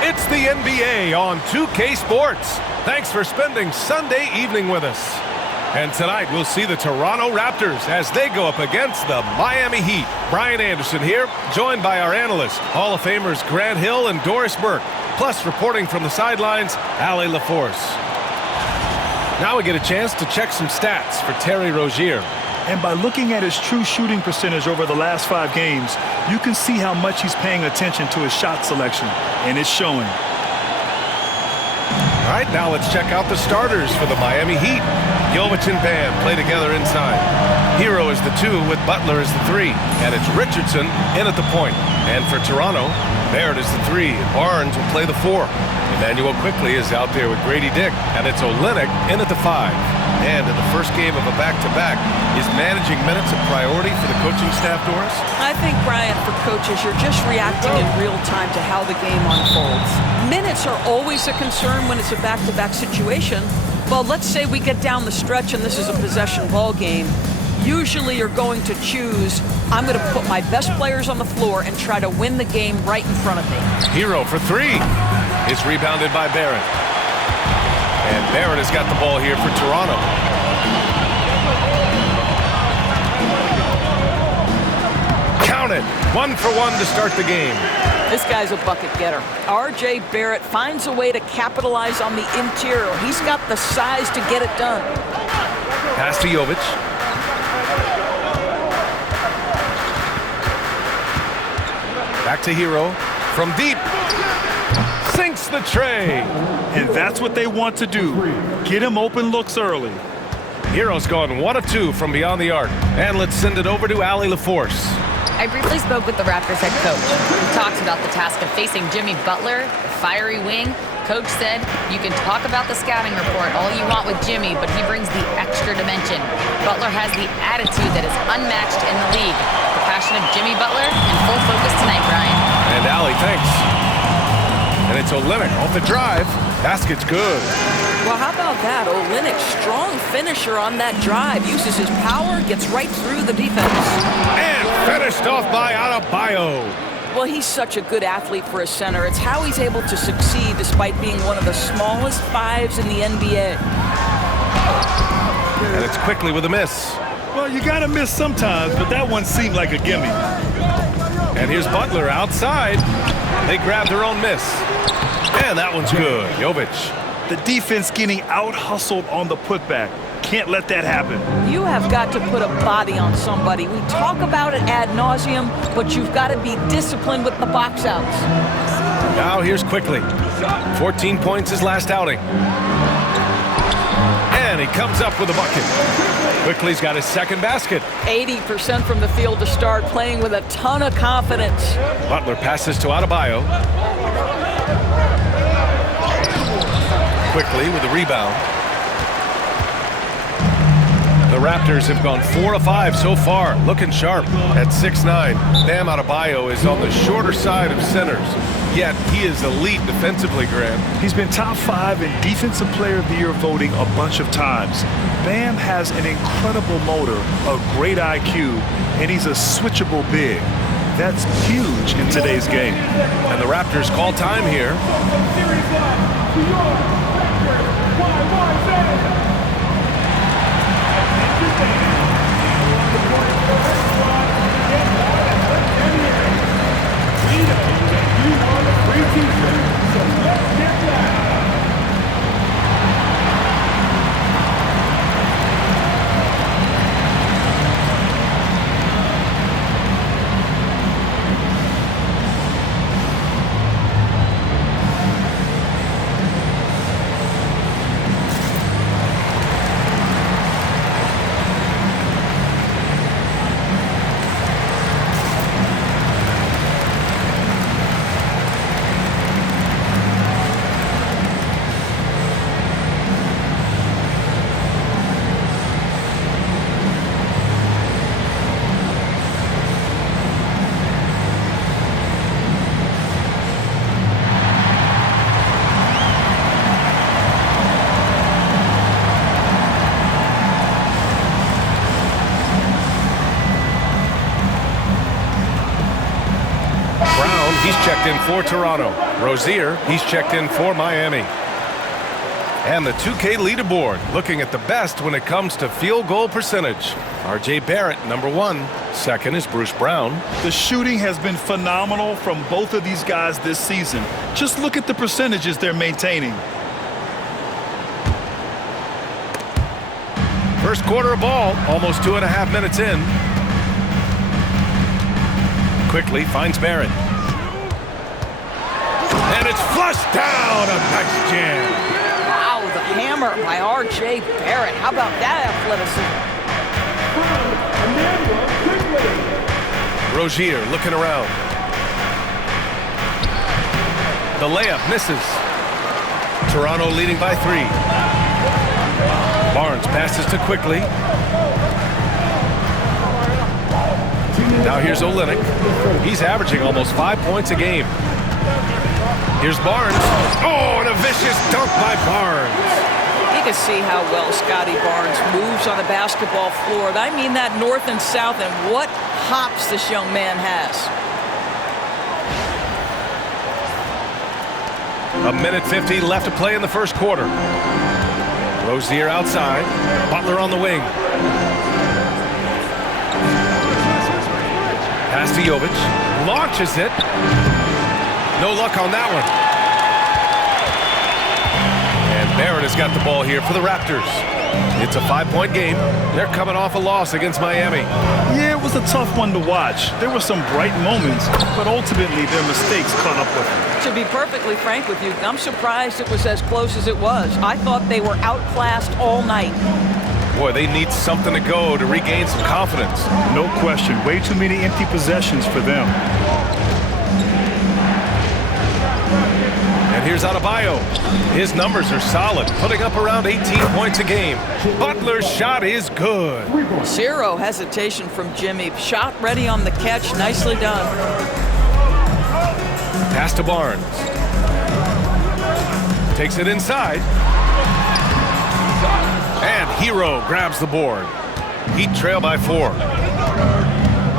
It's the NBA on 2K Sports. Thanks for spending Sunday evening with us. And tonight we'll see the Toronto Raptors as they go up against the Miami Heat. Brian Anderson here, joined by our analysts, Hall of Famers Grant Hill and Doris Burke. Plus, reporting from the sidelines, Ali LaForce. Now we get a chance to check some stats for Terry Rozier. And by looking at his true shooting percentage over the last 5 games, you can see how much he's paying attention to his shot selection, and it's showing. All right, now let's check out the starters for the Miami Heat. Jovic and Bam play together inside. Hero is the 2 with Butler as the 3, and it's Richardson in at the point. And for Toronto, Barrett is the 3, and Barnes will play the 4. Emmanuel Quickley is out there with Grady Dick, and it's Olynyk in at the 5. And in the first game of a back-to-back, is managing minutes a priority for the coaching staff, Doris? I think, Brian, for coaches, you're just reacting in real time to how the game unfolds. Minutes are always a concern when it's a back-to-back situation. Well, let's say we get down the stretch and this is a possession ball game. Usually you're going to choose, I'm going to put my best players on the floor and try to win the game right in front of me. Hero for 3. It's rebounded by Barrett. And Barrett has got the ball here for Toronto. Count it. 1 for 1 to start the game. This guy's a bucket getter. R.J. Barrett finds a way to capitalize on the interior. He's got the size to get it done. Pass to Jovic. Back to Hero. From deep. Sinks the tray. And that's what they want to do. Get him open looks early. Hero's gone 1 of 2 from beyond the arc. And let's send it over to Ali LaForce. I briefly spoke with the Raptors head coach. He talked about the task of facing Jimmy Butler, the fiery wing. Coach said, you can talk about the scouting report all you want with Jimmy, but he brings the extra dimension. Butler has the attitude that is unmatched in the league. The passion of Jimmy Butler in full focus tonight, Brian. And Ali, thanks. And it's Olynyk off the drive. Basket's good. Well, how about that? Olynyk, strong finisher on that drive. Uses his power, gets right through the defense. And finished off by Adebayo. Well, he's such a good athlete for a center. It's how he's able to succeed despite being one of the smallest 5s in the NBA. And it's Quickley with a miss. Well, you got to miss sometimes, but that one seemed like a gimme. And here's Butler outside. They grab their own miss. And that one's good. Jovic. The defense getting out-hustled on the putback. Can't let that happen. You have got to put a body on somebody. We talk about it ad nauseum, but you've got to be disciplined with the box outs. Now here's Quickley. 14 points his last outing. And he comes up with a bucket. Quickley's got his second basket. 80% from the field to start, playing with a ton of confidence. Butler passes to Adebayo. Quickley with the rebound. The Raptors have gone 4 of 5 so far, looking sharp at 6'9". Bam Adebayo is on the shorter side of centers, yet he is elite defensively, Graham. He's been top 5 in Defensive Player of the Year voting a bunch of times. Bam has an incredible motor, a great IQ, and he's a switchable big. That's huge in today's game. And the Raptors call time here. in for Toronto. Rozier, he's checked in for Miami. And the 2K leaderboard, looking at the best when it comes to field goal percentage. R.J. Barrett, number 1. Second is Bruce Brown. The shooting has been phenomenal from both of these guys this season. Just look at the percentages they're maintaining. First quarter of ball, almost 2.5 minutes in. Quickly finds Barrett. And it's flushed down. A nice jam. Wow, the hammer by R.J. Barrett. How about that athleticism? Rozier looking around. The layup misses. Toronto leading by 3. Barnes passes to Quickly. Now here's Olynyk. He's averaging almost 5 points a game. Here's Barnes. Oh, and a vicious dunk by Barnes. You can see how well Scotty Barnes moves on a basketball floor. I mean that north and south, and what hops this young man has. 1:50 left to play in the first quarter. Rozier outside. Butler on the wing. Pass to Jovic. Launches it. No luck on that one. And Barrett has got the ball here for the Raptors. It's a 5-point game. They're coming off a loss against Miami. Yeah, it was a tough one to watch. There were some bright moments, but ultimately their mistakes caught up with them. To be perfectly frank with you, I'm surprised it was as close as it was. I thought they were outclassed all night. Boy, they need something to go to regain some confidence. No question. Way too many empty possessions for them. And here's Adebayo. His numbers are solid, putting up around 18 points a game. Butler's shot is good. Zero hesitation from Jimmy. Shot ready on the catch. Nicely done. Pass to Barnes. Takes it inside. And Hero grabs the board. Heat trail by 4.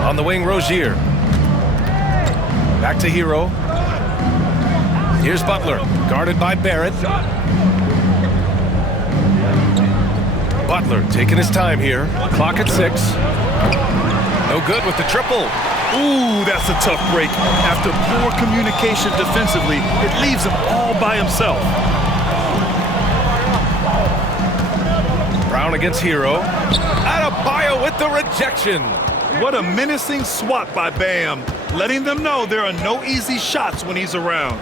On the wing, Rozier. Back to Hero. Here's Butler, guarded by Barrett. Butler taking his time here. Clock at 6. No good with the triple. Ooh, that's a tough break. After poor communication defensively, it leaves him all by himself. Brown against Hero. Adebayo with the rejection. What a menacing swat by Bam, letting them know there are no easy shots when he's around.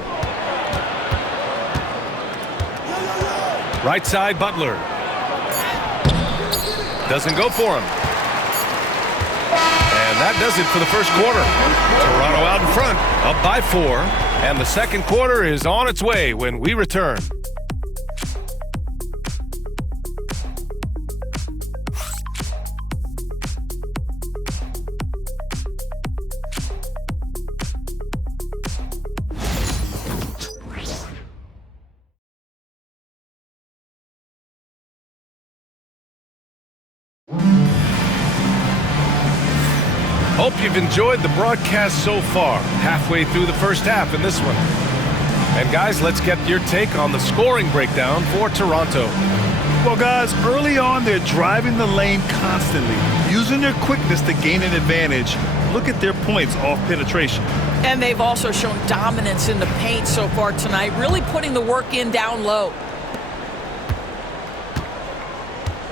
Right side, Butler. Doesn't go for him. And that does it for the first quarter. Toronto out in front, up by 4. And the second quarter is on its way when we return. Hope you've enjoyed the broadcast so far, halfway through the first half in this one. And guys, let's get your take on the scoring breakdown for Toronto. Well, guys, early on, they're driving the lane constantly, using their quickness to gain an advantage. Look at their points off penetration. And they've also shown dominance in the paint so far tonight, really putting the work in down low.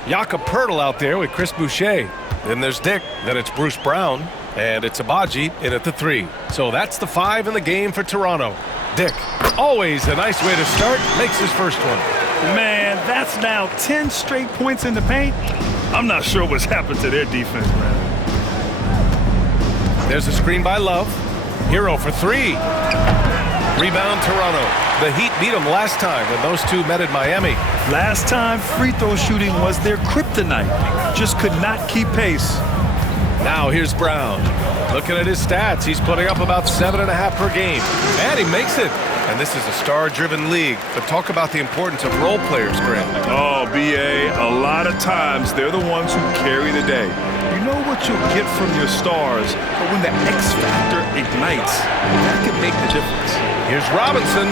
Jakob Poeltl out there with Chris Boucher. Then there's Dick. Then it's Bruce Brown. And it's Abaji in at the 3. So that's the 5 in the game for Toronto. Dick, always a nice way to start, makes his first one. Man, that's now 10 straight points in the paint. I'm not sure what's happened to their defense, man. There's a screen by Love. Hero for 3. Rebound Toronto. The Heat beat them last time when those two met in Miami. Last time, free throw shooting was their kryptonite. Just could not keep pace. Now here's Brown. Looking at his stats, he's putting up about 7.5 per game. And he makes it. And this is a star-driven league, but talk about the importance of role players, Grant. Oh, B.A., a lot of times they're the ones who carry the day. You know what you'll get from your stars, but when the X factor ignites, that can make the difference. Here's Robinson.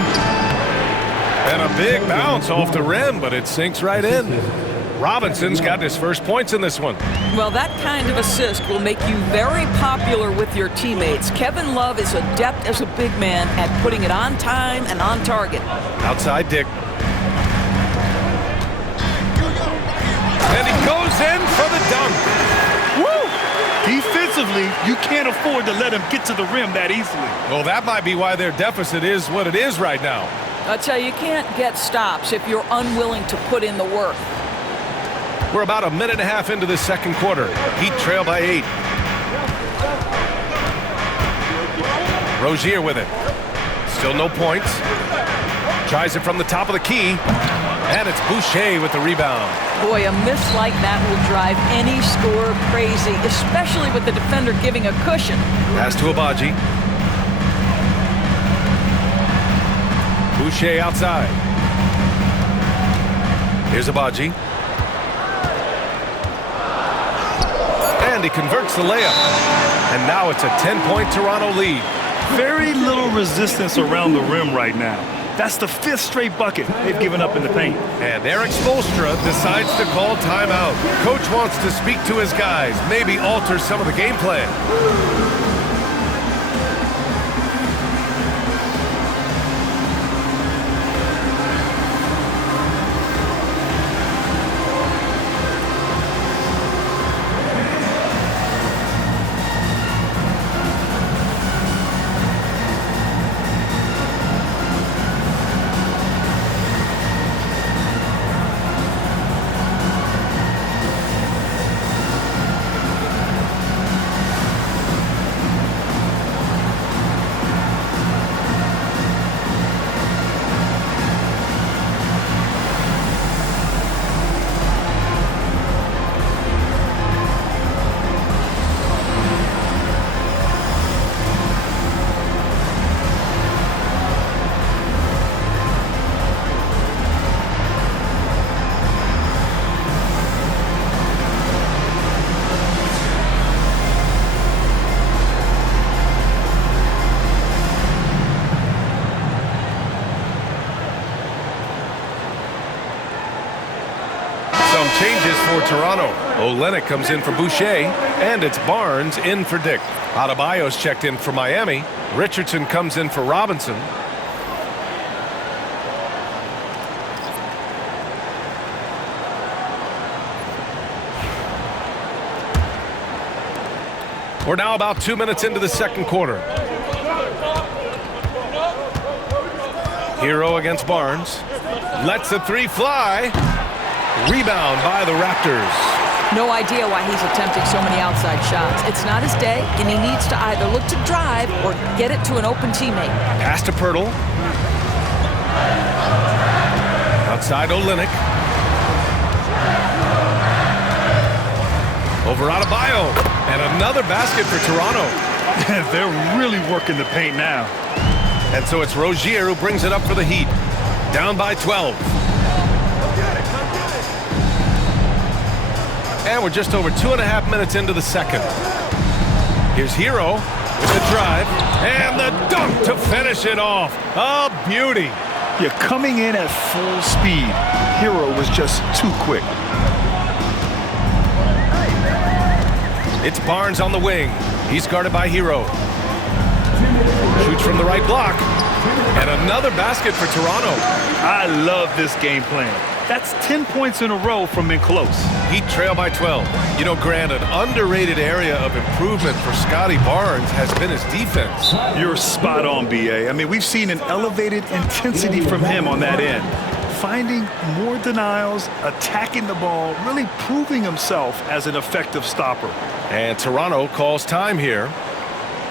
And a big bounce off the rim, but it sinks right in. Robinson's got his first points in this one. Well, that kind of assist will make you very popular with your teammates. Kevin Love is adept as a big man at putting it on time and on target. Outside Dick. And he goes in for the dunk. Woo! Defensively, you can't afford to let him get to the rim that easily. Well, that might be why their deficit is what it is right now. I tell you, you can't get stops if you're unwilling to put in the work. We're about a minute and a half into the second quarter. Heat trail by 8. Rozier with it. Still no points. Tries it from the top of the key. And it's Boucher with the rebound. Boy, a miss like that will drive any scorer crazy, especially with the defender giving a cushion. Pass to Abaji. Boucher outside. Here's Abaji. And he converts the layup. And now it's a 10-point Toronto lead. Very little resistance around the rim right now. That's the 5th straight bucket they've given up in the paint. And Eric Spoelstra decides to call timeout. Coach wants to speak to his guys, maybe alter some of the game plan. Changes for Toronto. Olynyk comes in for Boucher, and it's Barnes in for Dick. Adebayo's checked in for Miami. Richardson comes in for Robinson. We're now about 2 minutes into the second quarter. Hero against Barnes. Lets the three fly. Rebound by the Raptors. No idea why he's attempting so many outside shots. It's not his day, and he needs to either look to drive or get it to an open teammate. Pass to Pirtle. Outside Olynyk. Over Adebayo. And another basket for Toronto. They're really working the paint now. And so it's Rozier who brings it up for the Heat. Down by 12. And we're just over 2.5 minutes into the second. Here's Hero with the drive and the dunk to finish it off. A beauty. You're coming in at full speed. Hero was just too quick. It's Barnes on the wing. He's guarded by Hero. Shoots from the right block. And another basket for Toronto. I love this game plan. That's 10 points in a row from in close. Heat trail by 12. You know, Grant, an underrated area of improvement for Scotty Barnes has been his defense. You're spot on, B.A. I mean, we've seen an elevated intensity from him on that end. Finding more denials, attacking the ball, really proving himself as an effective stopper. And Toronto calls time here.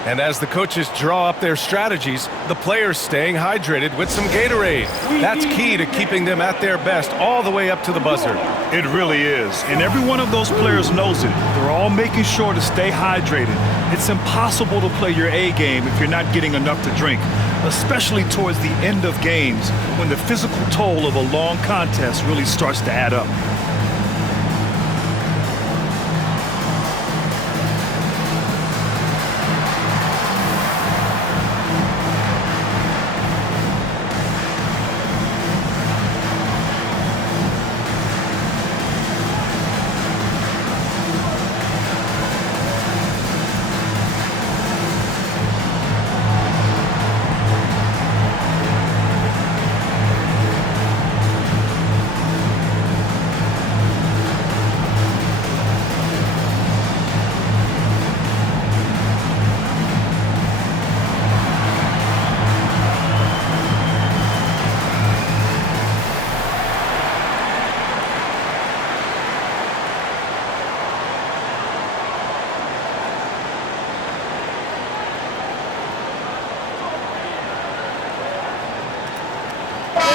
And as the coaches draw up their strategies, the players staying hydrated with some Gatorade. That's key to keeping them at their best all the way up to the buzzer. It really is. And every one of those players knows it. They're all making sure to stay hydrated. It's impossible to play your A game if you're not getting enough to drink. especially towards the end of games when the physical toll of a long contest really starts to add up.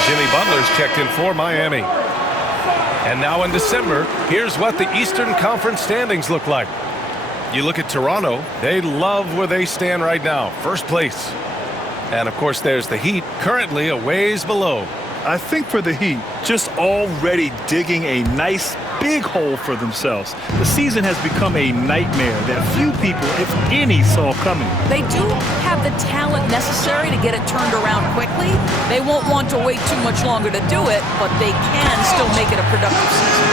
Jimmy Butler's checked in for Miami. And now in December, here's what the Eastern Conference standings look like. You look at Toronto, they love where they stand right now, first place. And of course, there's the Heat, currently a ways below. I think for the Heat, just already digging a nice big hole for themselves. The season has become a nightmare that few people, if any, saw coming. They do have the talent necessary to get it turned around quickly. They won't want to wait too much longer to do it, but they can still make it a productive season.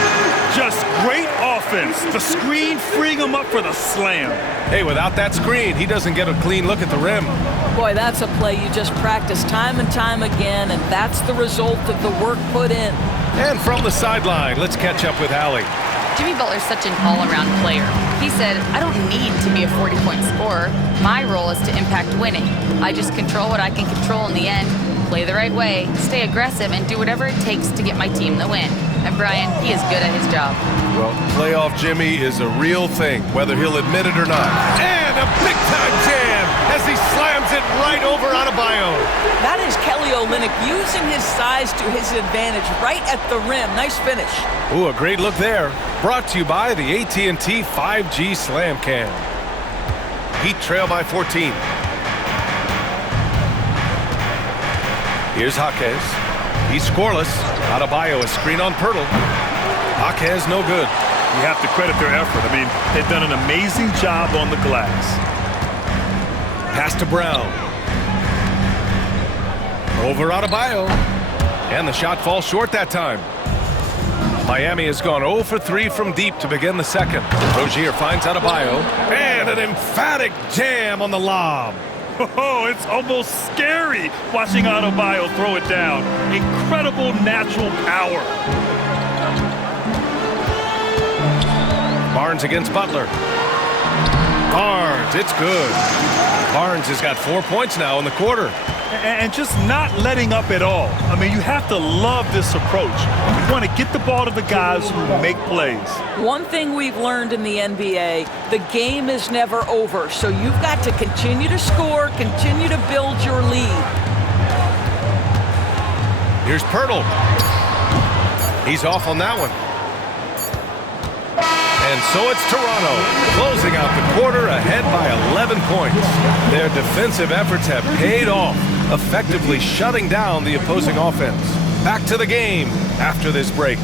Just great offense. The screen freeing him up for the slam. Hey, without that screen, he doesn't get a clean look at the rim. Boy, that's a play you just practice time and time again, and that's the result of the work put in. And from the sideline, let's catch up with Allie. Jimmy Butler's such an all-around player. He said, I don't need to be a 40-point scorer. My role is to impact winning. I just control what I can control in the end, play the right way, stay aggressive, and do whatever it takes to get my team the win. And Brian, he is good at his job. Well, playoff Jimmy is a real thing, whether he'll admit it or not. And a big-time jam as he slams it right over Adebayo. That is Kelly Olynyk using his size to his advantage right at the rim. Nice finish. Ooh, a great look there. Brought to you by the AT&T 5G Slam Cam. Heat trail by 14. Here's Jaquez. He's scoreless. Adebayo, a screen on Pirtle. Jaquez, no good. You have to credit their effort. I mean, they've done an amazing job on the glass. Pass to Brown. Over Adebayo. And the shot falls short that time. Miami has gone 0 for 3 from deep to begin the second. Rozier finds Adebayo. And an emphatic jam on the lob. Oh, it's almost scary watching Adebayo throw it down. Incredible natural power. Barnes against Butler. Barnes, it's good. Barnes has got 4 points now in the quarter. And just not letting up at all. I mean, you have to love this approach. You want to get the ball to the guys who make plays. One thing we've learned in the NBA, the game is never over. So you've got to continue to score, continue to build your lead. Here's Pirtle. He's off on that one. And so it's Toronto, closing out the quarter ahead by 11 points. Their defensive efforts have paid off, effectively shutting down the opposing offense. Back to the game after this break.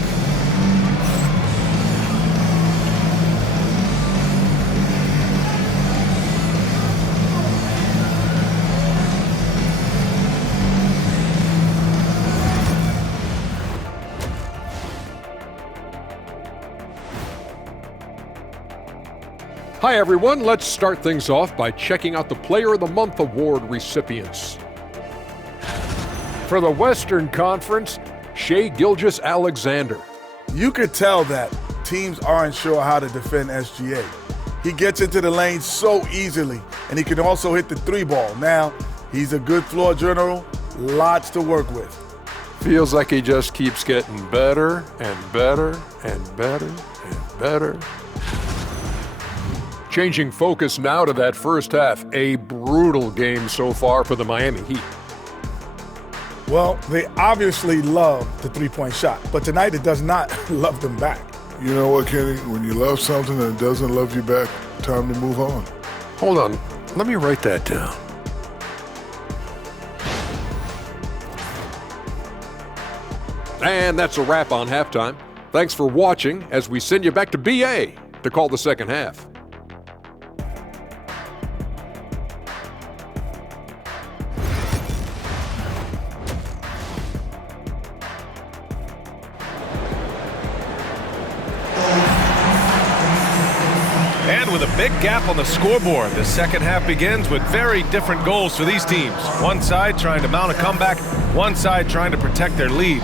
Hi everyone, let's start things off by checking out the Player of the Month award recipients. For the Western Conference, Shai Gilgeous-Alexander. You could tell that teams aren't sure how to defend SGA. He gets into the lane so easily, and he can also hit the three ball. Now, he's a good floor general, lots to work with. Feels like he just keeps getting better and better and better and better. Changing focus now to that first half. A brutal game so far for the Miami Heat. Well, they obviously love the three-point shot, but tonight it does not love them back. You know what, Kenny? When you love something and it doesn't love you back, time to move on. Hold on, let me write that down. And that's a wrap on halftime. Thanks for watching as we send you back to BA to call the second half. And with a big gap on the scoreboard, the second half begins with very different goals for these teams. One side trying to mount a comeback, one side trying to protect their lead.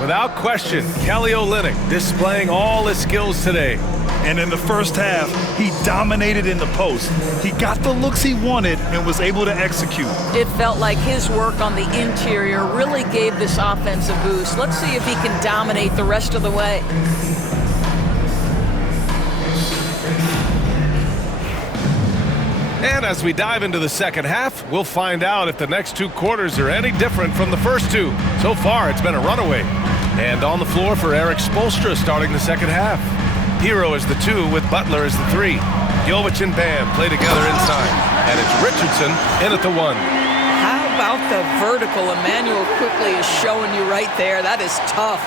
Without question, Kelly Olynyk displaying all his skills today. And in the first half, he dominated in the post. He got the looks he wanted and was able to execute. It felt like his work on the interior really gave this offense a boost. Let's see if he can dominate the rest of the way. And as we dive into the second half, we'll find out if the next two quarters are any different from the first two. So far, it's been a runaway. And on the floor for Erik Spoelstra starting the second half. Hero is the 2 with Butler as the 3. Jovic and Bam play together inside. And it's Richardson in at the 1. How about the vertical Emmanuel Quickley is showing you right there? That is tough.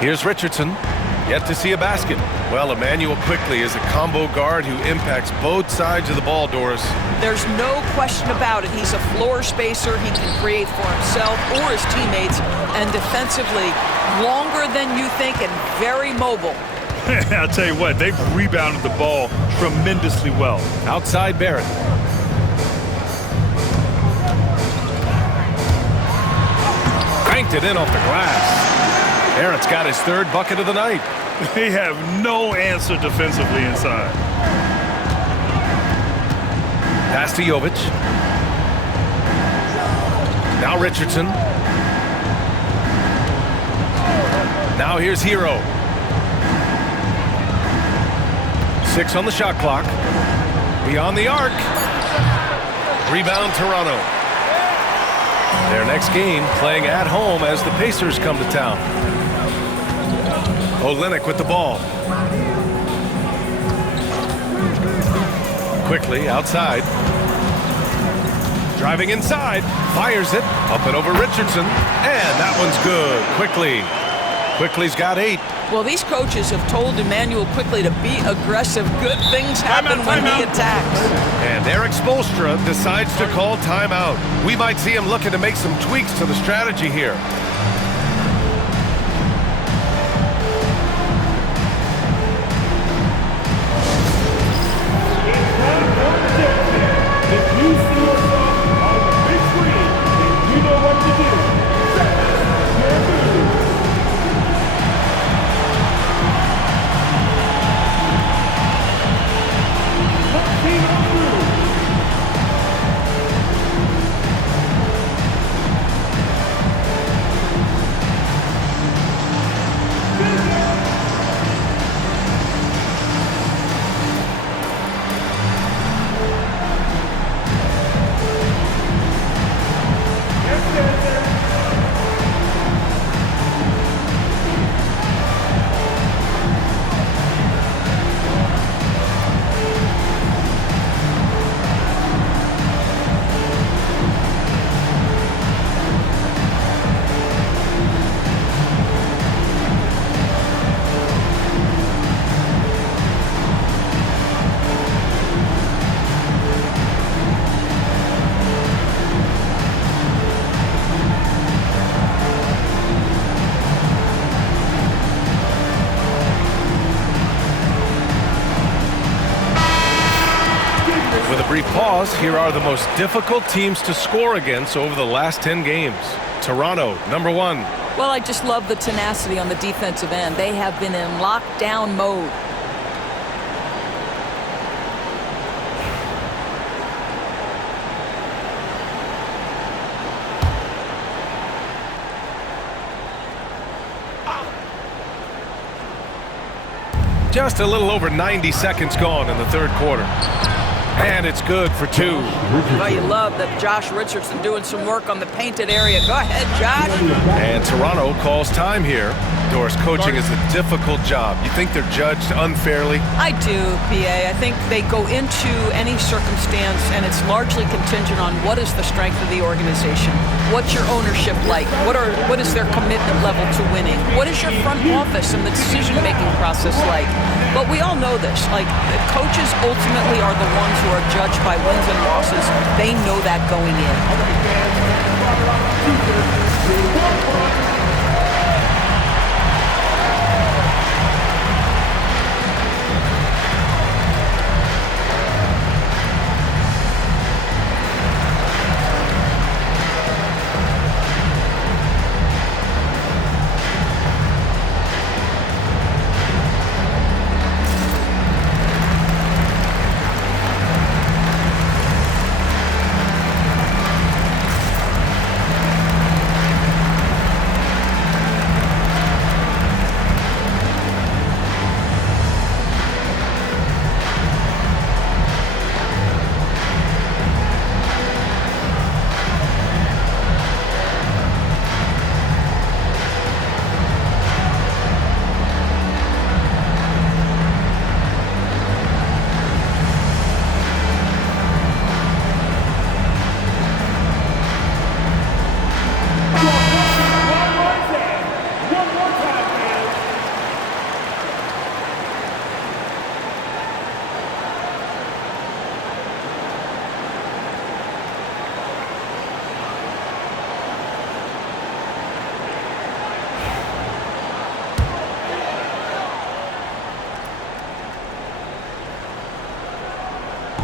Here's Richardson. Yet to see a basket. Well, Emmanuel Quickley is a combo guard who impacts both sides of the ball, Doris. There's no question about it. He's a floor spacer. He can create for himself or his teammates. And defensively, longer than you think and very mobile. I'll tell you what, they've rebounded the ball tremendously well. Outside Barrett. Cranked it in off the glass. Barrett's got his 3rd bucket of the night. They have no answer defensively inside. Pass to Jovic. Now Richardson. Now here's Hero. 6 on the shot clock. Beyond the arc. Rebound Toronto. Their next game playing at home as the Pacers come to town. Olynyk with the ball. Quickly outside. Driving inside. Fires it. Up and over Richardson. And that one's good. Quickly's got 8. Well, these coaches have told Emmanuel Quickley to be aggressive. Good things happen when he attacks. And Erik Spoelstra decides to call timeout. We might see him looking to make some tweaks to the strategy here. With a brief pause, here are the most difficult teams to score against over the last 10 games. Toronto, number 1. Well, I just love the tenacity on the defensive end. They have been in lockdown mode. Just a little over 90 seconds gone in the 3rd quarter. And it's good for 2. Well, you love that Josh Richardson doing some work on the painted area. Go ahead, Josh. And Toronto calls time here. Doris, coaching is a difficult job. You think they're judged unfairly? I do, PA. I think they go into any circumstance, and it's largely contingent on what is the strength of the organization. What's your ownership like? What is their commitment level to winning? What is your front office and the decision-making process like? But we all know this. Like, the coaches ultimately are the ones who are judged by wins and losses. They know that going in.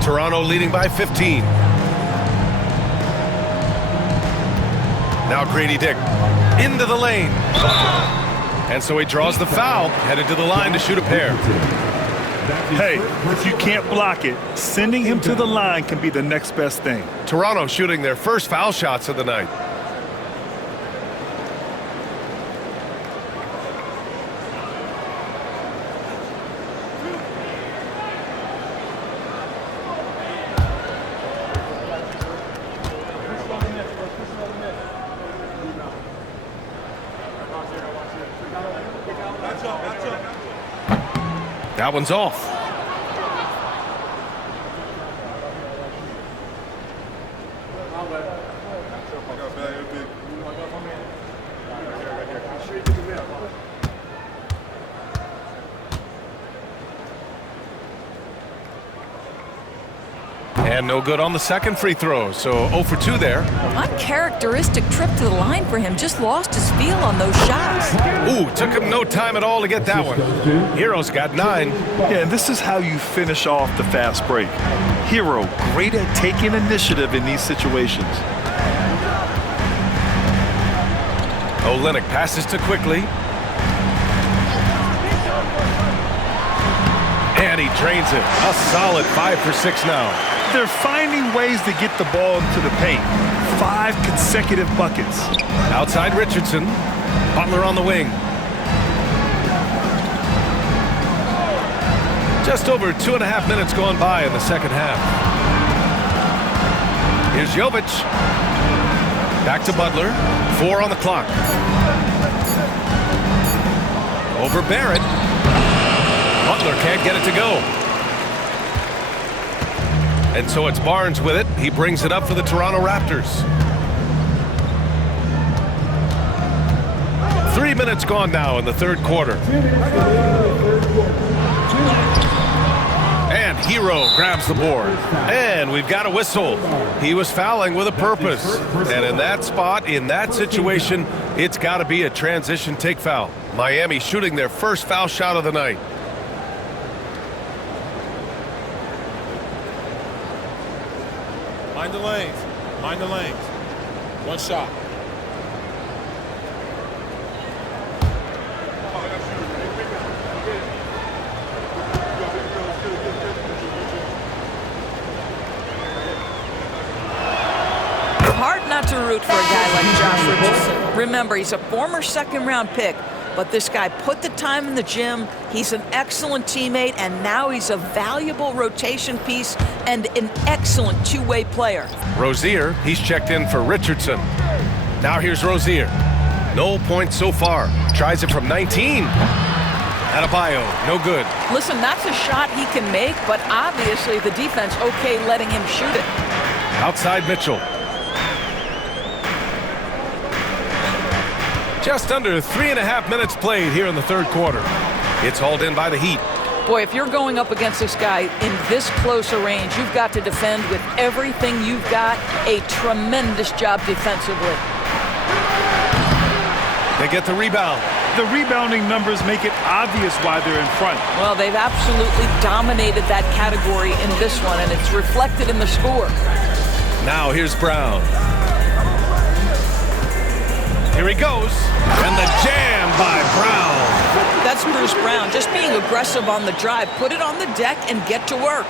Toronto leading by 15. Now Grady Dick into the lane. And so he draws the foul, headed to the line to shoot a pair. Hey, if you can't block it, sending him to the line can be the next best thing. Toronto shooting their first foul shots of the night. That one's off. And no good on the second free throw, so 0 for 2 there. Uncharacteristic trip to the line for him. Just lost his feel on those shots. Ooh, took him no time at all to get that one. Hero's got 9. Yeah, and this is how you finish off the fast break. Hero, great at taking initiative in these situations. Olynyk passes to Quickly. And he drains it. A solid 5 for 6 now. They're finding ways to get the ball into the paint. 5 consecutive buckets. Outside Richardson. Butler on the wing. Just over 2.5 minutes gone by in the second half. Here's Jovic. Back to Butler. 4 on the clock. Over Barrett. Butler can't get it to go. And so it's Barnes with it. He brings it up for the Toronto Raptors. 3 minutes gone now in the third quarter. And Hero grabs the board. And we've got a whistle. He was fouling with a purpose. And in that spot, in that situation, it's got to be a transition take foul. Miami shooting their first foul shot of the night. Mind the lanes. Mind the lanes. One shot. Hard not to root for a guy like Josh Richardson. Remember, he's a former second-round pick, but this guy put the time in the gym. He's an excellent teammate, and now he's a valuable rotation piece and an excellent two-way player. Rozier, he's checked in for Richardson. Now here's Rozier. No points so far. Tries it from 19. Adebayo, no good. Listen, that's a shot he can make, but obviously the defense okay letting him shoot it. Outside Mitchell. Just under 3.5 minutes played here in the third quarter. It's hauled in by the Heat. Boy, if you're going up against this guy in this close a range, you've got to defend with everything you've got. A tremendous job defensively. They get the rebound. The rebounding numbers make it obvious why they're in front. Well, they've absolutely dominated that category in this one, and it's reflected in the score. Now here's Brown. Here he goes. And the jam by Brown. That's Bruce Brown, just being aggressive on the drive. Put it on the deck and get to work.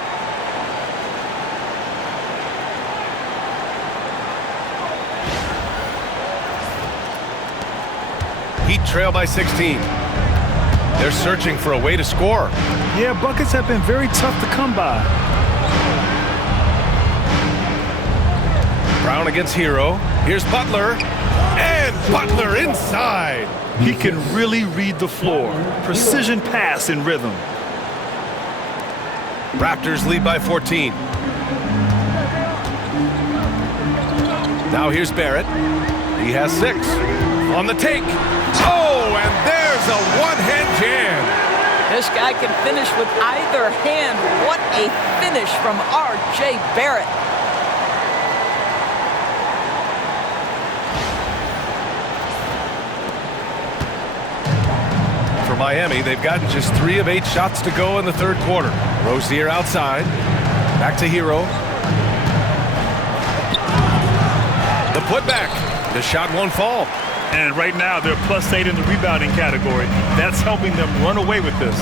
Heat trail by 16. They're searching for a way to score. Yeah, buckets have been very tough to come by. Brown against Hero. Here's Butler. And Butler inside. He can really read the floor. Precision pass in rhythm. Raptors lead by 14. Now here's Barrett. He has 6. On the take. Oh, and there's a one-hand jam. This guy can finish with either hand. What a finish from R.J. Barrett. For Miami, they've gotten just 3 of 8 shots to go in the third quarter. Rozier outside. Back to Hero. The putback. The shot won't fall. And right now, they're +8 in the rebounding category. That's helping them run away with this.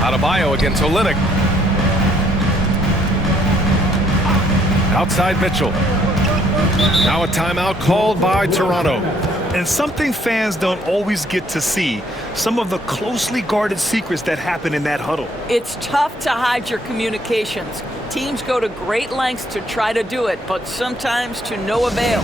Adebayo against Olynyk. Outside Mitchell. Now a timeout called by Toronto. And something fans don't always get to see, some of the closely guarded secrets that happen in that huddle. It's tough to hide your communications. Teams go to great lengths to try to do it, but sometimes to no avail.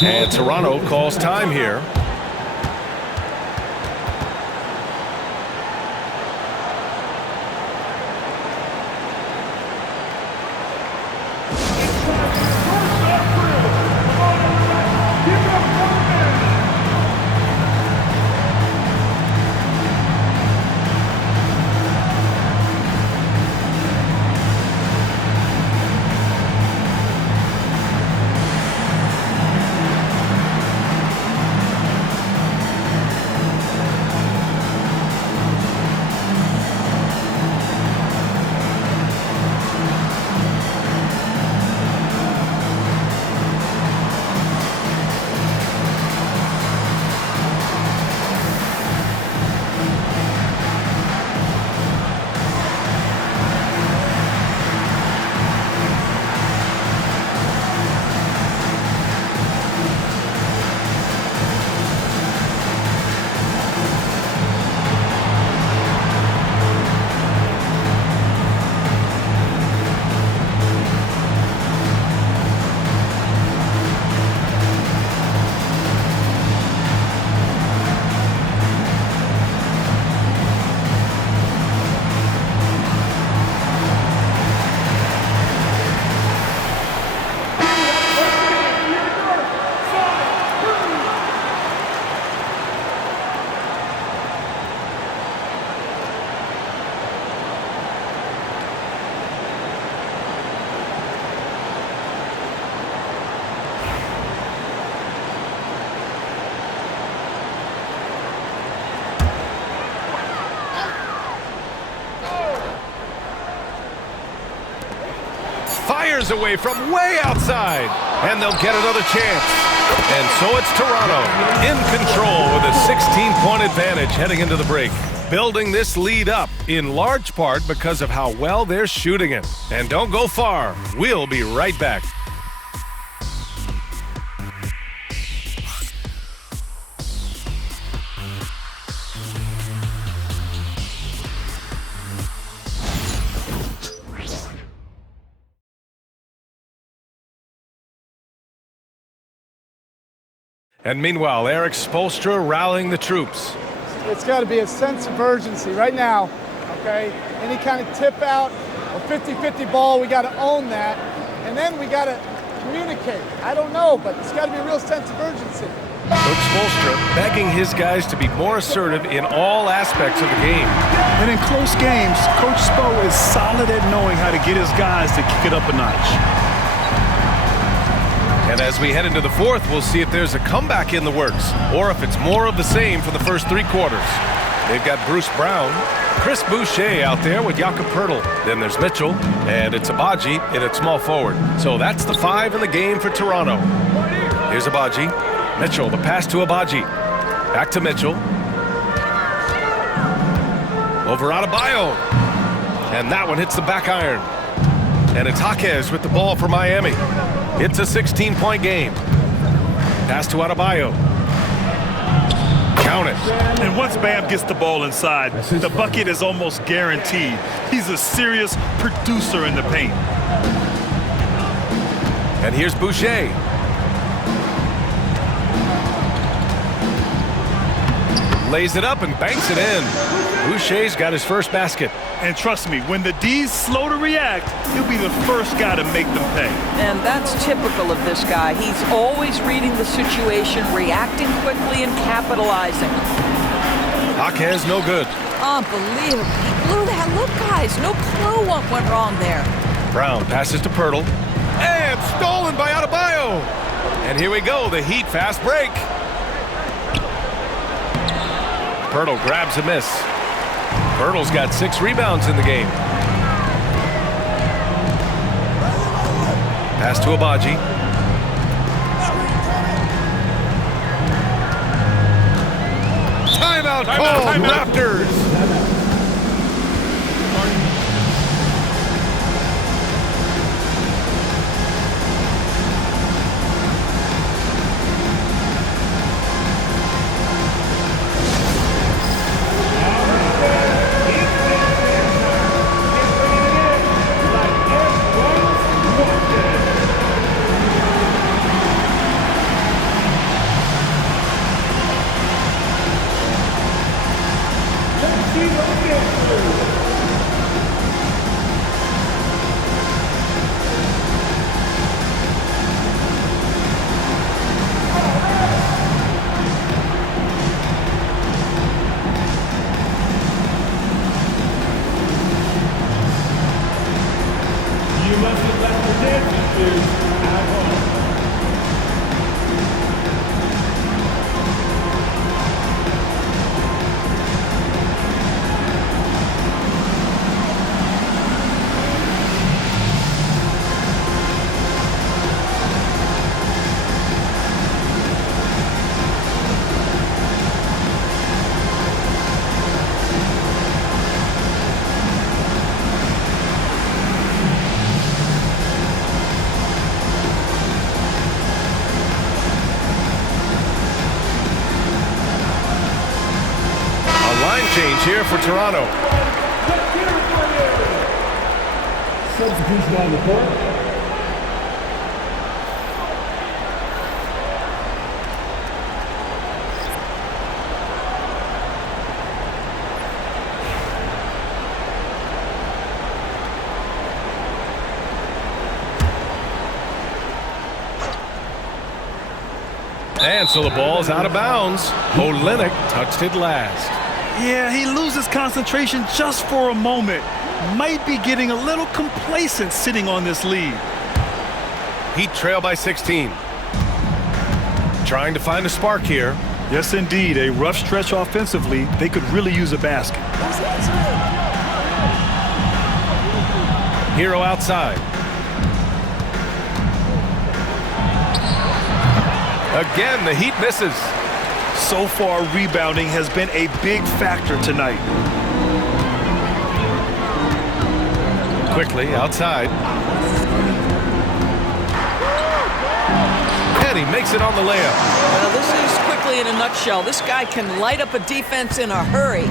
And Toronto calls time here. fires away from way outside. And they'll get another chance. And so it's Toronto in control with a 16-point advantage heading into the break. Building this lead up in large part because of how well they're shooting it. And don't go far. We'll be right back. And meanwhile, Eric Spoelstra rallying the troops. It's got to be a sense of urgency right now, okay? Any kind of tip out or 50-50 ball, we got to own that. And then we got to communicate. I don't know, but it's got to be a real sense of urgency. Coach Spoelstra begging his guys to be more assertive in all aspects of the game. And in close games, Coach Spo is solid at knowing how to get his guys to kick it up a notch. And as we head into the fourth, we'll see if there's a comeback in the works or if it's more of the same for the first 3 quarters. They've got Bruce Brown, Chris Boucher out there with Jakob Poeltl. Then there's Mitchell, and it's Agbaji in at small forward. So that's the 5 in the game for Toronto. Here's Agbaji. Mitchell, the pass to Agbaji. Back to Mitchell. Over Adebayo. And that one hits the back iron. And it's Jaquez with the ball for Miami. It's a 16-point game. Pass to Adebayo. Count it. And once Bam gets the ball inside, the bucket is almost guaranteed. He's a serious producer in the paint. And here's Boucher. Lays it up and banks it in. Boucher's got his first basket. And trust me, when the D's slow to react, he'll be the first guy to make them pay. And that's typical of this guy. He's always reading the situation, reacting quickly, and capitalizing. Jaquez no good. Unbelievable. He blew that. Look, guys, no clue what went wrong there. Brown passes to Poeltl. And stolen by Adebayo. And here we go, the Heat fast break. Poeltl grabs a miss. Poeltl's got 6 rebounds in the game. Pass to Agbaji. Timeout called, Raptors. Change here for Toronto. Substitution on the court. And so the ball's out of bounds. Olynyk touched it last. Yeah, he loses concentration just for a moment. Might be getting a little complacent sitting on this lead. Heat trail by 16. Trying to find a spark here. Yes, indeed. A rough stretch offensively. They could really use a basket. Hero outside. Again, the Heat misses. So far, rebounding has been a big factor tonight. Quickly outside. And he makes it on the layup. Well, this is quickly in a nutshell. This guy can light up a defense in a hurry.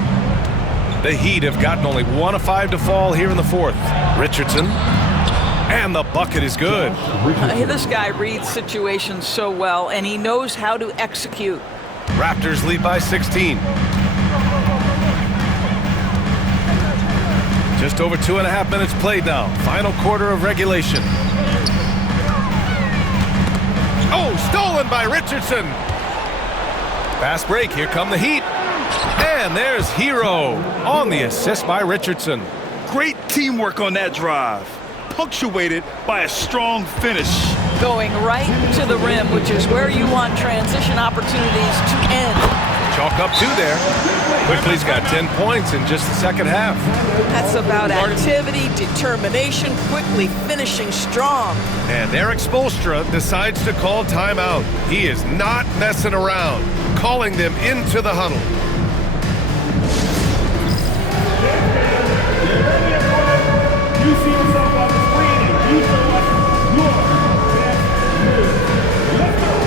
The Heat have gotten only 1 of 5 to fall here in the fourth. Richardson. And the bucket is good. This guy reads situations so well, and he knows how to execute. Raptors lead by 16. Just over 2.5 minutes played now. Final quarter of regulation. Oh, stolen by Richardson. Fast break. Here come the Heat. And there's Hero on the assist by Richardson. Great teamwork on that drive, punctuated by a strong finish. Going right to the rim, which is where you want transition opportunities to end. Chalk up 2 there. Quickly's got 10 points in just the second half. That's about activity, determination, quickly finishing strong. And Eric Spoelstra decides to call timeout. He is not messing around, calling them into the huddle. You see yourself on the screen and you feel like you're let's go.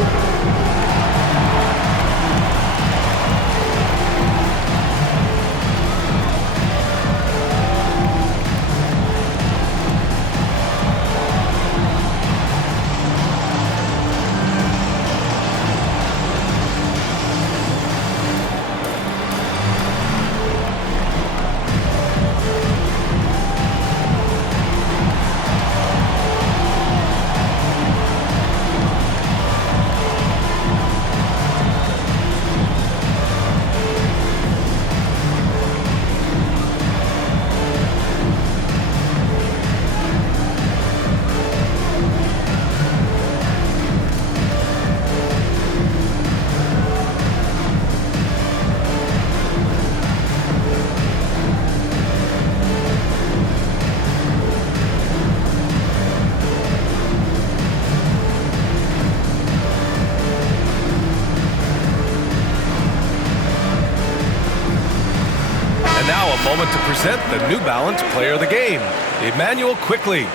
Moment to present the New Balance Player of the Game, Emmanuel Quickly.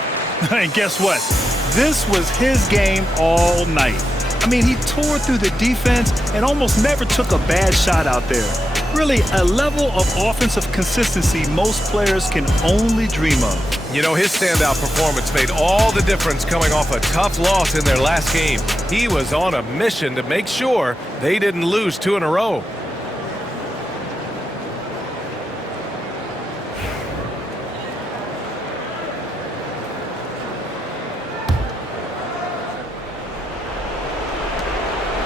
And guess what? This was his game all night. I mean, he tore through the defense and almost never took a bad shot out there. Really, a level of offensive consistency most players can only dream of. You know, his standout performance made all the difference coming off a tough loss in their last game. He was on a mission to make sure they didn't lose 2 in a row.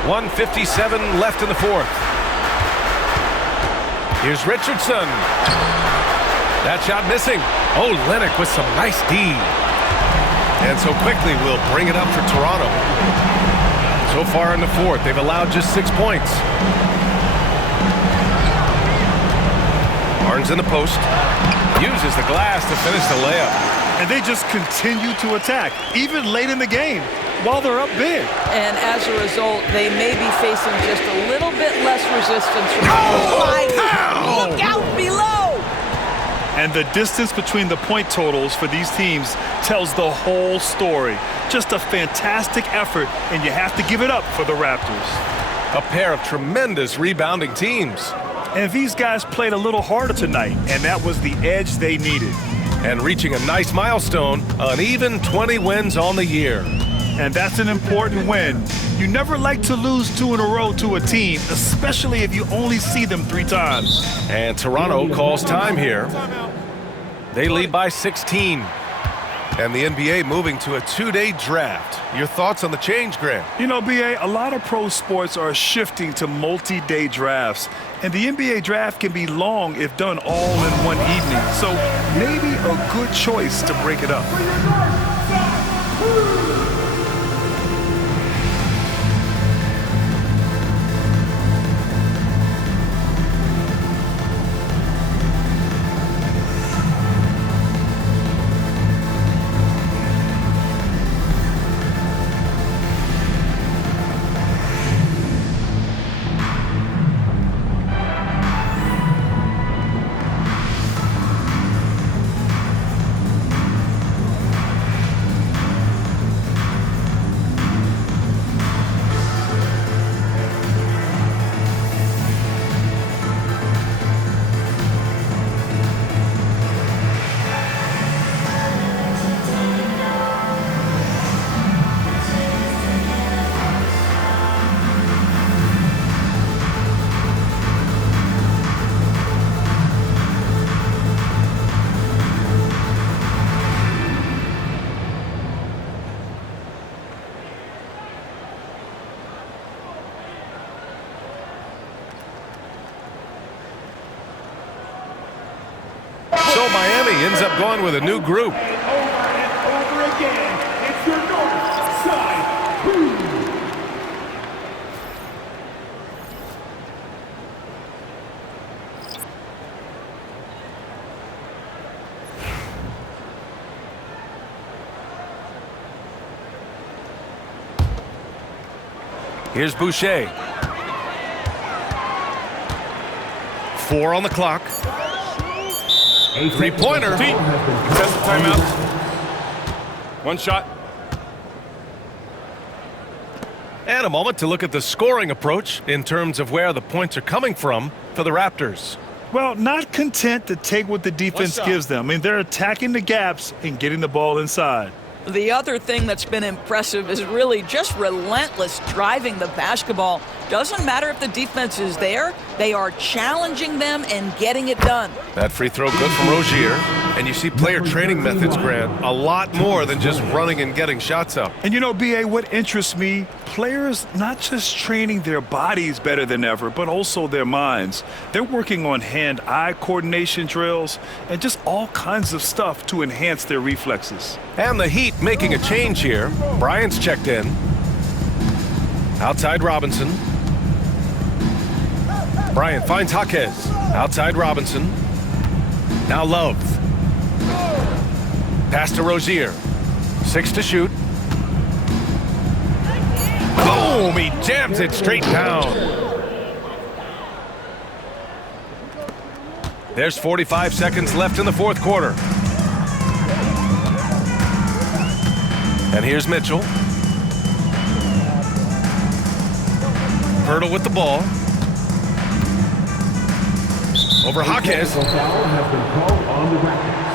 .157 left in the fourth. Here's Richardson. That shot missing. Oh, Lennox with some nice D. And so Quickly will bring it up for Toronto. So far in the fourth, they've allowed just 6 points. Barnes in the post. Uses the glass to finish the layup. And they just continue to attack, even late in the game, while they're up big. And as a result, they may be facing just a little bit less resistance from Look out below! And the distance between the point totals for these teams tells the whole story. Just a fantastic effort, and you have to give it up for the Raptors. A pair of tremendous rebounding teams. And these guys played a little harder tonight, and that was the edge they needed. And reaching a nice milestone, an even 20 wins on the year. And that's an important win. You never like to lose 2 in a row to a team, especially if you only see them 3 times. And Toronto calls time here. They lead by 16. And the NBA moving to a 2-day draft. Your thoughts on the change, Grant? You know, BA, a lot of pro sports are shifting to multi-day drafts. And the NBA draft can be long if done all in one evening. So maybe a good choice to break it up. Miami ends up going with a new group. And over again, it's your north side crew. Here's Boucher. 4 on the clock. Three-pointer. Test the timeout. One shot. And a moment to look at the scoring approach in terms of where the points are coming from for the Raptors. Well, not content to take what the defense gives them. I mean, they're attacking the gaps and getting the ball inside. The other thing that's been impressive is really just relentless driving the basketball. Doesn't matter if the defense is there, they are challenging them and getting it done. That free throw good from Rozier. And you see player training methods, Grant, a lot more than just running and getting shots up. And you know, B.A., what interests me, players not just training their bodies better than ever, but also their minds. They're working on hand-eye coordination drills and just all kinds of stuff to enhance their reflexes. And the Heat making a change here. Bryant's checked in. Outside Robinson. Bryant finds Jaquez. Outside Robinson. Now Love. Pass to Rozier. 6 to shoot. Boom! He jams it straight down. There's 45 seconds left in the fourth quarter. And here's Mitchell. Hurdle with the ball. Over Jaquez. Foul has been called on the Raptors.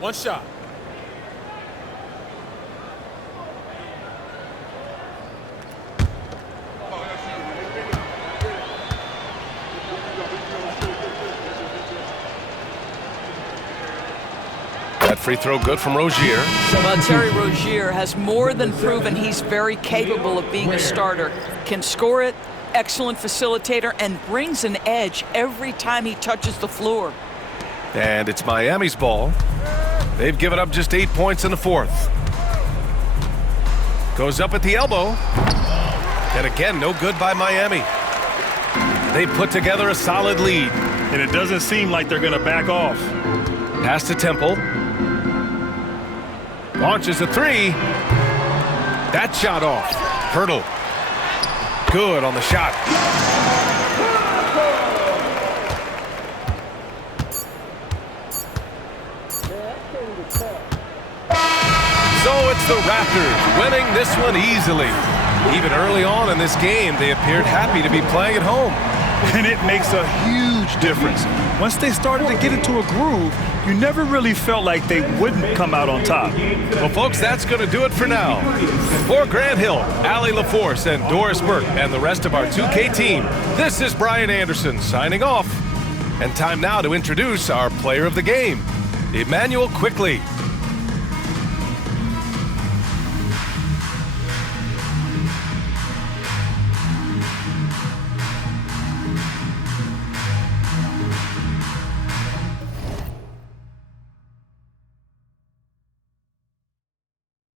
One shot. That free throw good from Rozier. Well, Terry Rozier has more than proven he's very capable of being a starter. Can score it, excellent facilitator, and brings an edge every time he touches the floor. And it's Miami's ball. They've given up just 8 points in the fourth. Goes up at the elbow. And again, no good by Miami. They put together a solid lead. And it doesn't seem like they're going to back off. Pass to Temple. Launches a three. That shot off. Hurdle. Good on the shot. So it's the Raptors winning this one easily. Even early on in this game, they appeared happy to be playing at home. And it makes a huge difference. Once they started to get into a groove, you never really felt like they wouldn't come out on top. Well, folks, that's going to do it for now. For Grant Hill, Allie LaForce, and Doris Burke, and the rest of our 2K team, this is Brian Anderson signing off. And time now to introduce our player of the game, Emmanuel Quickley.